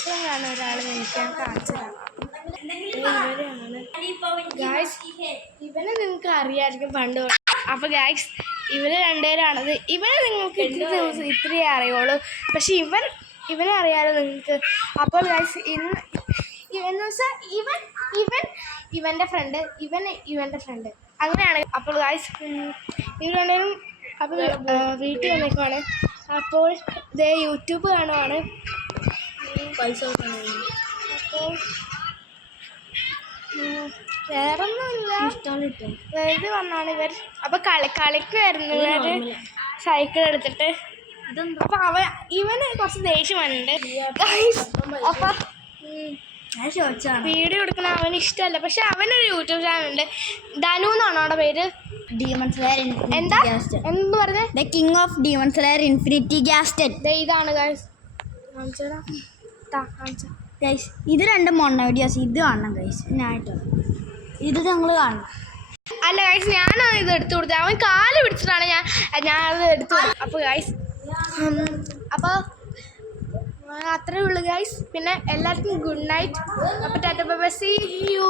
ശേഷം കാണുന്ന ഒരാൾ എനിക്ക് കാണിച്ചു തരാം. ഇവരാണ് ഗായ്സ്. ഇവനെ നിങ്ങൾക്ക് അറിയാമായിരിക്കും പണ്ട്. അപ്പോൾ ഗായ്സ് ഇവർ രണ്ടുപേരാണത്. ഇവനെ നിങ്ങൾക്ക് ഇത്രയേ അറിയുള്ളൂ, പക്ഷെ ഇവനെ അറിയാലോ നിങ്ങൾക്ക്. അപ്പോൾ ഗായ്സ് എന്ന് വെച്ചാൽ ഇവൻ്റെ ഫ്രണ്ട്, ഇവൻ്റെ ഫ്രണ്ട്, അങ്ങനെയാണ്. അപ്പോൾ ഗായ്സ് ഇവർ രണ്ടുപേരും അപ്പോൾ വീട്ടിൽ വന്നേക്കുവാണ്. അപ്പോൾ ഇതേ യൂട്യൂബ് കാണുവാണ്. പൈസ അപ്പോൾ വേറൊന്നുമില്ല, ഇത് വന്നാണ് ഇവർ. അപ്പോൾ കളിക്കുമായിരുന്നു ഇവർ സൈക്കിൾ എടുത്തിട്ട്. അപ്പോൾ ഇവന് കുറച്ച് ദേഷ്യം വന്നിട്ടുണ്ട്. അപ്പം വീഡിയോ എടുക്കണ അവന് ഇഷ്ടമല്ല, പക്ഷെ അവനൊരു യൂട്യൂബ് ചാനലുണ്ട്. ധനു എന്നാണോ അവിടെ പേര്? Demon Slayer എന്താ എന്ത് പറഞ്ഞേ? The King of Demon Slayer Infinity Gaston. ഇതാണ് ഗൈസ്. ഗൈസ് ഇത് രണ്ട് മൊണ്ണ വീഡിയോസ്. ഇത് കാണണം ഗൈസ്, ഞാനായിട്ടാണ് ഇത് ഞങ്ങൾ കാണണം. അല്ല ഗൈസ്, ഞാനാണ് ഇത് എടുത്തു കൊടുത്തത്. അവൻ കാല് പിടിച്ചിട്ടാണ് ഞാനത് എടുത്തു കൊടുത്തത്. അപ്പോൾ ഗൈസ് അപ്പോൾ അത്രേ ഉള്ളൂ ഗൈസ്. പിന്നെ എല്ലാവർക്കും ഗുഡ് നൈറ്റ്. അപ്പോൾ tata bye bye, see U.